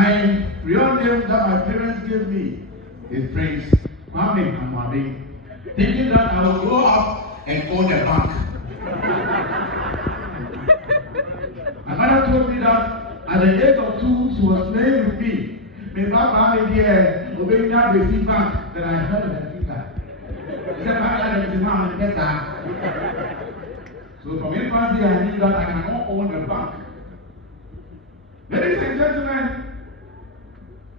My real name that my parents gave me is Prince Kwame Amade, thinking that I will grow up and own a bank. My mother told me that at the age of 2, she was playing with me. My papa made here, obeying that basic bank that I heard of the finger. He said, "Papa, there is a man better." So from infancy, I knew that I cannot own a bank. Ladies and gentlemen,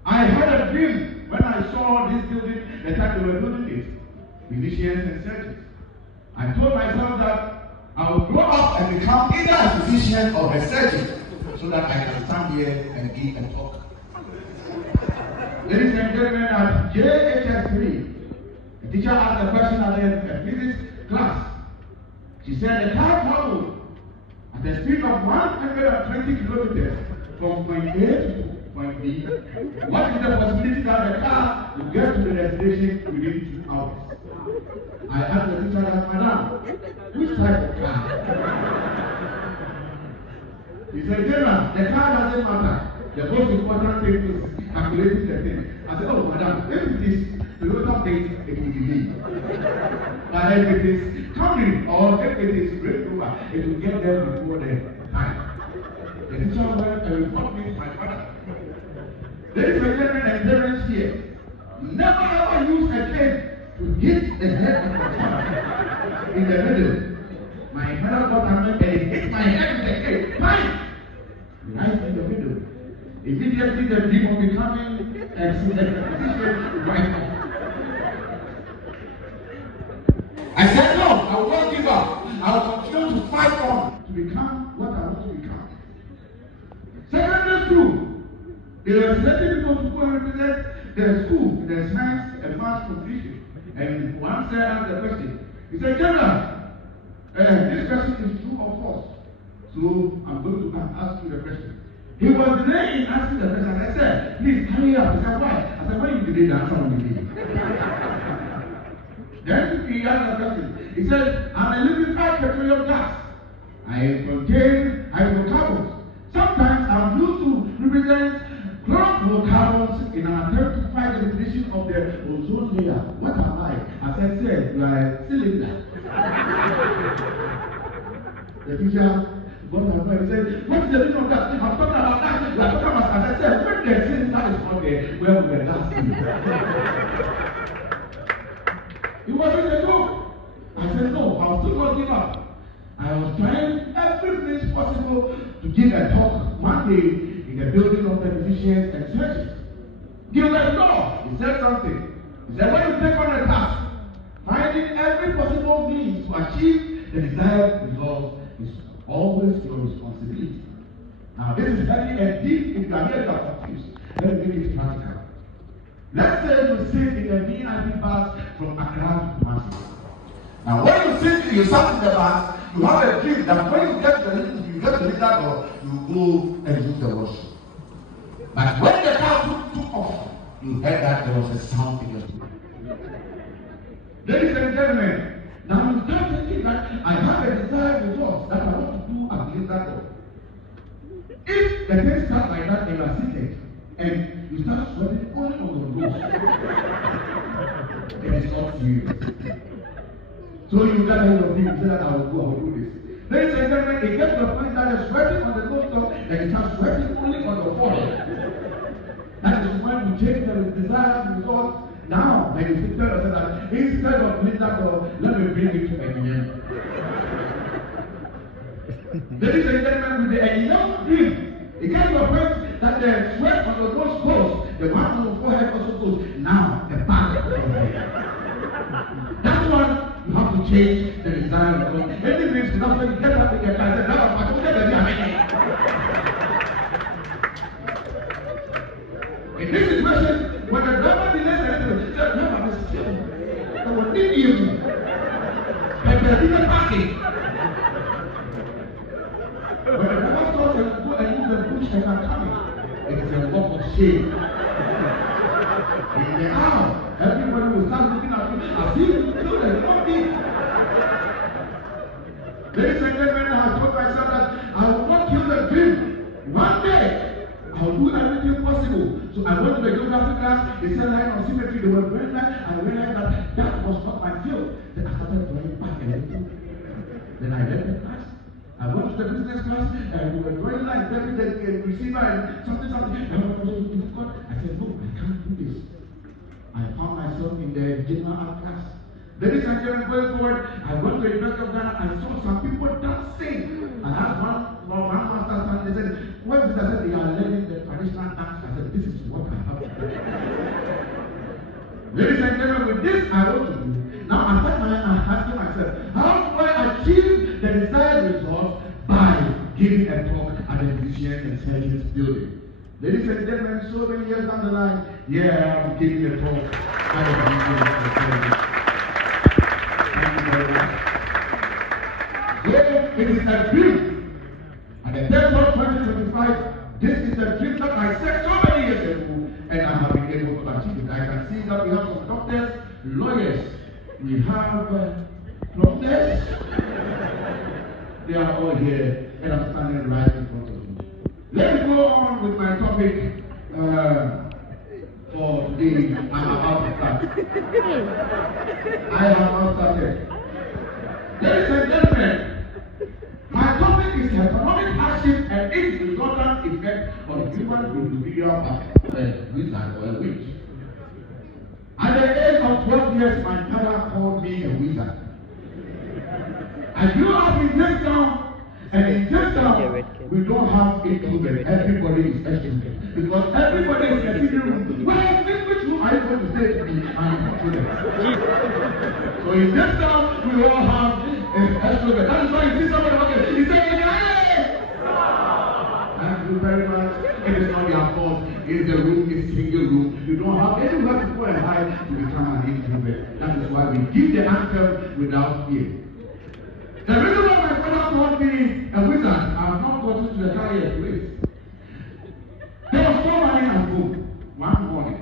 I had a dream when I saw this building, the time they were building it, musicians and surgeons. I told myself that I will grow up and become either a physician or a surgeon so that I can stand here and give and talk. Ladies and gentlemen, at JHS3, the teacher asked a question at the physics class. She said the car traveled at the speed of 120 kilometers from point A to point B. What is the possibility that the car will get to the destination within 2 hours? I asked the teacher that, "Madam, which type of car?" He said, "General, the car doesn't matter. The most important thing is calculating the thing." I said, "Oh, madam, if it is Toyota thing, it will delay. But if it is coming or if it is Range Rover, it will get there before the time." The teacher went and reported me to my father. Ladies and gentlemen and parents here, never ever use a cane to hit the head of the child in the middle. My father got angry and he hit my head with the cane. Fine! Right in the middle. Immediately the demon becoming a physician right off. I said, "No, I will not give up. I will continue to fight on to become what I want to become." Secondary school, they were selecting people to go and represent the school, the science and math competition. And one said, asked the question. He said, "General, this question is true or false. So I'm going to ask you the question." He was delaying in asking the question. I said, "Please hurry up." He said, "Why?" I said, "When you delay, the answer will delay." Then he asked the question. He said, "I'm a liquefied petroleum gas. I contain hydrocarbons. Sometimes I'm used to represent chlorofluorocarbons in an attempt to find the definition of the ozone layer. What am I?" I said, "Sir, you are a cylinder." The teacher got annoyed. He said, "What is the meaning of that? I'm talking about that. You are talking about." I said, "Sir, when the cylinder is not there, where will the gas be?" It wasn't a joke. I said, "No, I will still not give up." I was trying everything possible to give a talk one day in the building of the physicians and surgeons. Gilbert Law, he said something. He said, "When you take on a task, finding every possible means to achieve the desired result is always your responsibility." Now, this is heavy and deep. If you are here, you are confused. Let me make it practical. Let's say you sit in the VIP bus from Accra to Kumasi. Now, when you sit in the bus, you have a dream that when you get to the leader door, you go and use the washroom. But when the car took off, you heard that there was a sound in your spirit. Ladies and gentlemen, now you start thinking that I have a desired result that I want to do at the leader door. If the thing starts like that and you are seated, and you start sweating only on your nose, it is not serious. So you got hold of him and say that I will do this. Ladies and gentlemen, it gets to the point that you're sweating on the nose and you start sweating only on your forehead. That is when you take the desired result. Now, when you tell yourself that instead of leader, let me bring it to engineering. Ladies and gentlemen, with the engineering dream, it gets to a point that the sweat on your nose goes, the one on your forehead also goes. Now, the back of your head. That one, you have to change the design of it. Anyways, that's when you get up in your car and say, "No, I don't get the in this situation, when the driver delays anything, he said, "No, I'm still. I will need you." But they didn't parking. When the driver stops and go and use the bush and are coming, it is a walk of shame. In the hour, everybody will start looking at you as if you killed a human being. Ladies and gentlemen, I told myself that I will not kill the dream. One day, I will do everything possible. So I went to the geography class, they said line of symmetry, they were drawing that, and I realized that that was not my field. Then I started drawing back a little. Then I left the class. I went to the business class, and we were drawing lines, every day, receiver, and something. And I was difficult. I said, no, I can't do this. I found myself in the general art class. Ladies and gentlemen, going forward, I went to the University of Ghana and saw some people dancing. And I asked one master and they said, what is it? I said, they are learning the traditional dance. I said, this is what I have to do. Ladies and gentlemen, with this I want to do. Now I start asking myself, how do I achieve the desired result? By giving a talk at the Musician Intelligence Building. Ladies and gentlemen, so many years down the line, yeah, I'm giving a talk at the Musician Intelligence. Thank you very much. So it is a dream. And the 10th of 2025, this is a dream that I set so many years ago, and I have been able to achieve it. I can see that we have some doctors, lawyers, we have plumbers. They are all here, and I'm standing right in front of you. Let me go on with my topic for today. I'm about to start. I have not started. Ladies and gentlemen, my topic is economic hardship and its resultant effect on human behavior wizard or a witch. At the age of 12 years, my father called me a wizard. I grew up in Jamestown, and in Jamestown, we don't have included. Everybody is excluded. Because everybody is considered room. Well, which room are you going to say to me? I'm included. So in Jamestown, we all have excluded. That is why you see somebody walking. He says, hey! Thank you very much. It is not your fault. It's the room, it's single room. You don't have anywhere to go and hide to become an introvert. That is why we give the answer without fear. The reason why my father called me a wizard, I have not gotten to the career place. There was no money at home. One morning,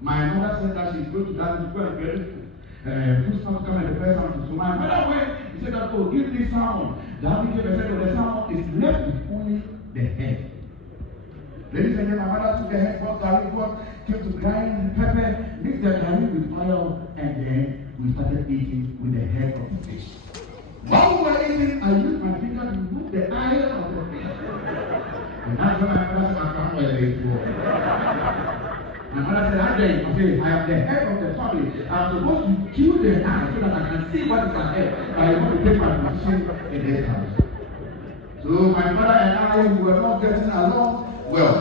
my mother said that she's going to that to go and get food stuff to come and prepare something. So my father went, he said that, oh, give me salmon. The Abigail said, oh, the salmon is left with only the head. Ladies and gentlemen, my mother took the head, brought garlic pot, came to grind pepper, mixed the garlic with oil, and then we started eating with the head of the fish. While we were eating, I used my finger to remove the eye of the fish. And that's when my mother said, I can't wear this for. My mother said, I am the head of the family. I'm supposed to kill the eye so that I can see what is ahead. I want to take my position in this house. So my mother and I, we were not getting along well.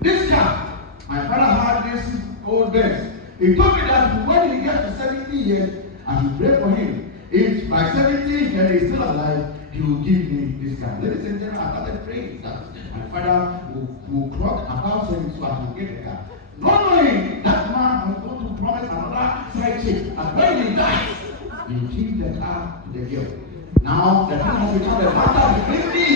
This car, my father had this old Benz. He told me that when he gets to 70 years, I should pray for him. If by 70 and he's still alive, he will give me this car. Ladies and gentlemen, I started praying that my father will clock about 70 so I can get the car. Not knowing that man was going to promise another side chick that when he dies, he will give the car to the girl. Now the car has become the master between me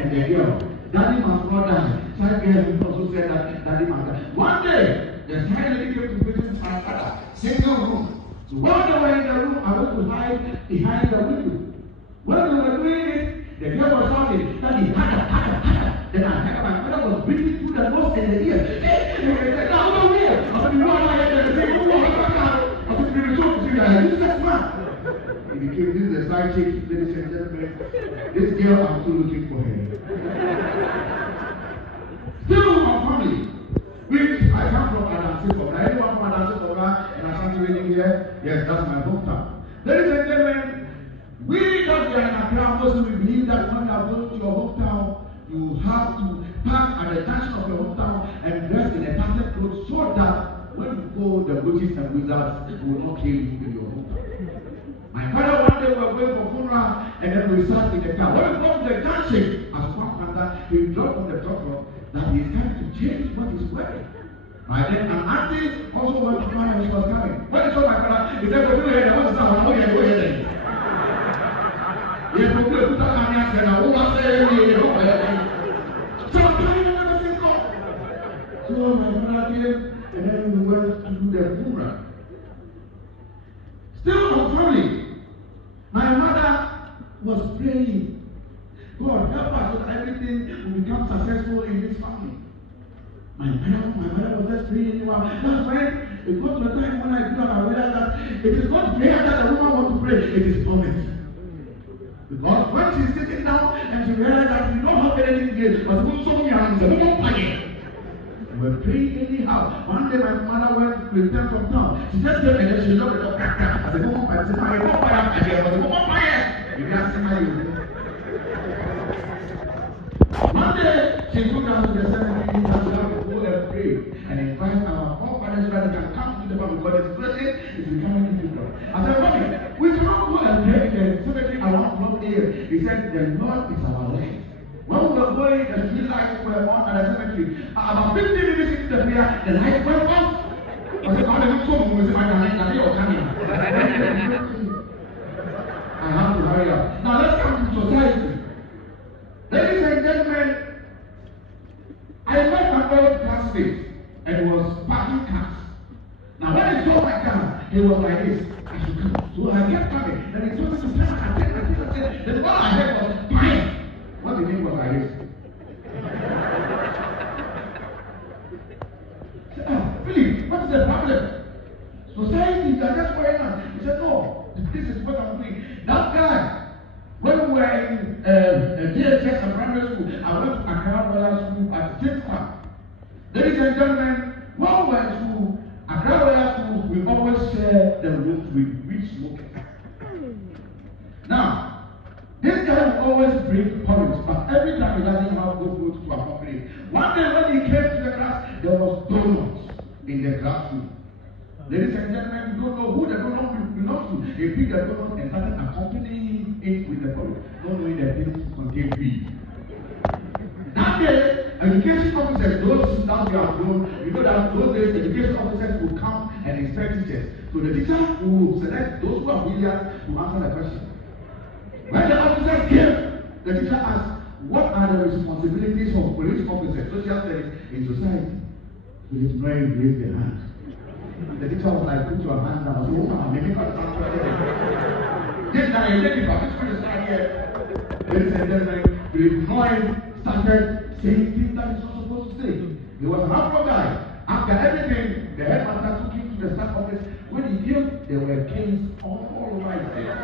and the girl. Daddy must not die. Side girl also said that Daddy must die. One day, the side lady came to visit my father, single room. So while they were in the room, I went to hide behind the window. When we were doing it, the girl was shouting, Daddy, hada. Then I heard my father was breathing through the nose and the ear. Hey, now over here. I said, you know what I had to say? I said, you this man. He became this is the side chick, ladies and gentlemen. This girl, I'm still looking for her. Still my family. I come from Adamsi. Anyone from Adamsi and Ashanti here? Yes, that's my hometown. Ladies and gentlemen, we that we are in Accra, mostly we believe that when you are going to your hometown, you have to park at the junction of your hometown and dress in a tattered clothes so that when you go, the witches and wizards will not kill you in your hometown. My father one day we were going for funeral and then we sat in the car. When we come to the junction, as one commander, he dropped from the truck that he is trying to change what he's wearing. Right then, an auntie also went to find when she was coming. When he saw my father, he said, go here, what's the sound? Go here then. Yes, go here, put that on your head. Who was saying, so I'm trying to never think of. So my father came, and then we went to do the funeral. Still on family. My mother was praying, God help us so that everything will become successful in this family. my mother was just praying. That's why it got to a time when I grew up, I realized that it is not prayer that the woman wants to pray, it is poverty. Because when she's sitting down and she realized that we don't have anything here, but we so young, we don't pay. We were praying anyhow. One day my mother went to return from town. She just came and then she looked at the doctor. I said, "Mom, I said, I won't buy up again." I said, "Mom, buy it." You can't see my you. One day she took us to the cemetery and we have to go and pray and invite our forefathers so that they can come to the Bible because this blessing is becoming difficult. I said, "Mommy, we cannot go and pray in the cemetery around 12 a.m. He said, "The Lord is our light." When we were going, the street lights were on at the cemetery. About 15 minutes into the prayer, the light went off. I said, "How do you come?" I said, "My darling, you're coming." I have to hurry up. Now let's come to society. Ladies and gentlemen, I met my old classmate and he was parking cars. Now when he saw my car, he was like this. I should come. So I kept coming. Then he told me to turn. I said, the one I heard was fine. What the name was like this. I said, Philip, what is the problem? Society is just going on. He said, no, this is what I'm doing. That guy, when we were in DHS and primary school, I went to Accra Royal School at the same time. Ladies and gentlemen, when we were in school, Accra Royal School, we always share the rooms with weed smoking. Now, this guy will always bring porridge, but every time he doesn't have good food to accompany. One day when he came to the class, there was donuts in the classroom. Ladies and gentlemen, you don't know who the donut belongs to. He picked the donut and started accompanying it with the porridge, not knowing that things contain weed. That day, education officers, those now they are grown, you know that those days education officers will come and inspect teachers. So the teacher will select those who are brilliant to answer the question. When the officers came, the teacher asked, "What are the responsibilities of police officers, social service in society?" Philip Noy raised their hand. The teacher was like, "Put your hand down." So, maybe not answer. This guy, this going to start here. Ladies and gentlemen, Philip Noy started saying things that he's not supposed to say. He was an Afro guy. After everything, the headmaster took him to the staff office. When he came, there were canes all over his head.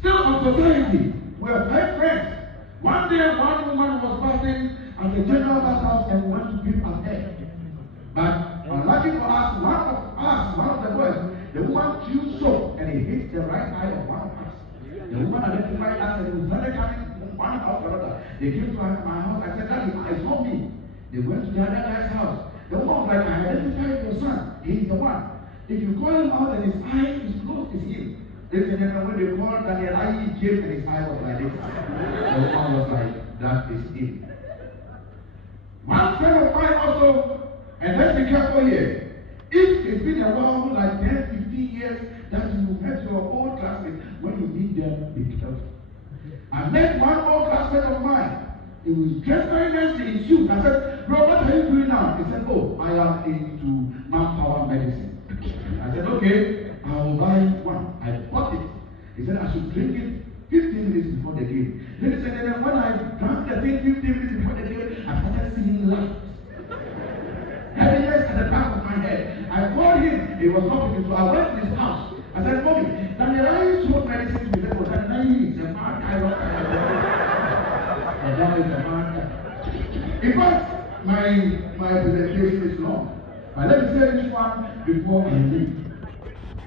Still on society, we are five friends. One day, one woman was bathing at the general bathhouse and we went to give her hair. But unlucky for us, one of the boys, the woman chewed soap and he hit the right eye of one of us. The woman identified us and we started coming from one house to another. They came to my house. I said, "Daddy, it's not me." They went to the other guy's house. The woman was like, "I identified your son. He's the one. If you call him out and his eye is closed, it's him." Ladies and gentlemen, when they called Daniel, he came and his eye was like this. The woman was like, "That is him." One friend of mine also, and let's be careful here. If it's been a while, like 10, 15 years, that you met your old classmate, when you meet them, be careful. I met one old classmate of mine. He was dressed very nicely in suit. I said, "Bro, what are you doing now?" He said, "Oh, I am into manpower medicine." I said, "Okay, I will buy one." I bought it. He said I should drink it 15 minutes before the game. Ladies and gentlemen, when I drank the thing 15 minutes before the game, I started seeing lights. Heaviness at the back of my head. I called him. He was not picking, so I went to his house. I said, "Mommy, Daniel, I sold medicine to me." He said, "Oh, that is a man guy." And that is a man guy. In fact, my presentation is long. But let me say this one before I leave.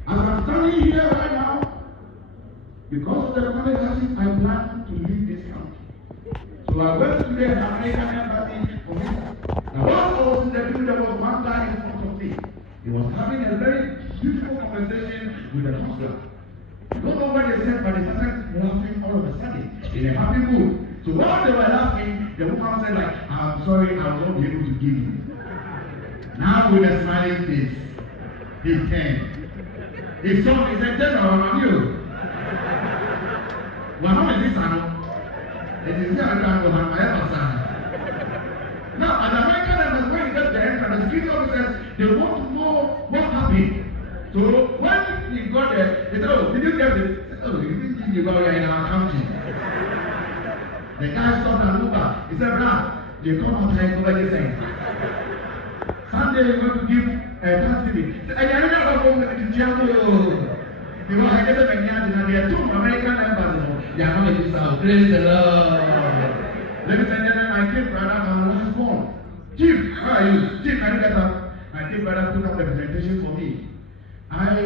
As I'm standing here right now, because of the economic crisis, I plan to leave this country. So I went to the American embassy for me. Now, while I was in the building, there was one guy in front of me. He was having a very beautiful conversation with the consular. I don't know what they said, but they started laughing all of a sudden in a happy mood. So while they were laughing, the woman said, like, "I'm sorry, I will not be able to give you." Now with a smiling face, he came. He saw me, he said, "General, I'm you." Well, how many things it is here I can go on my ever son. Now, as American embassy, when you get the entrance, the security officers, they want to know what happened. So when he got there, they said, "Oh, did you get it?" He said, "Oh, you didn't give you about in our country." The guy stopped and looked back. He said, "Brad, They come out like over the same. Sunday we're going to give Thanksgiving. I don't know about the Jungle. Because I get a Benyan, there are two American members. They are not in this house. Praise the Lord. Ladies and gentlemen, my kid brother was born. Chief, how are you? Chief, can you get up? My kid brother took up the presentation for me. I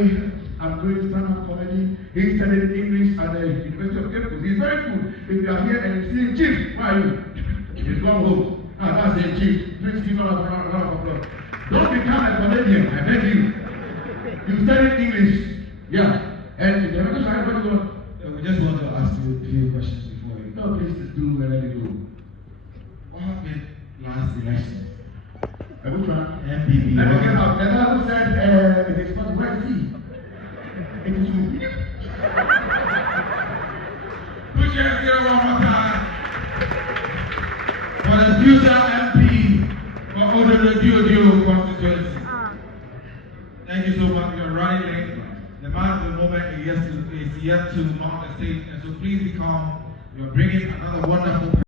am doing stand-up comedy. He studied English at the University of Cape Coast. He's very good. If you are here and you see him, Chief, how are you? He's gone home. That's the Chief. Please give him a round of applause. Don't become a comedian, I beg you. You studied English. Yeah. And if you have a question, we just want to ask you a few questions before you. No, please do wherever you go. What happened last election? Which one? MPP. Let me get out. The Bible said it is not where see. It is you. Put your hands together one more time for the future MP for Oh Joo constituency. Thank you so much. You're running late. The man of the moment is yet to mark the stage, and so please be calm. You're bringing another wonderful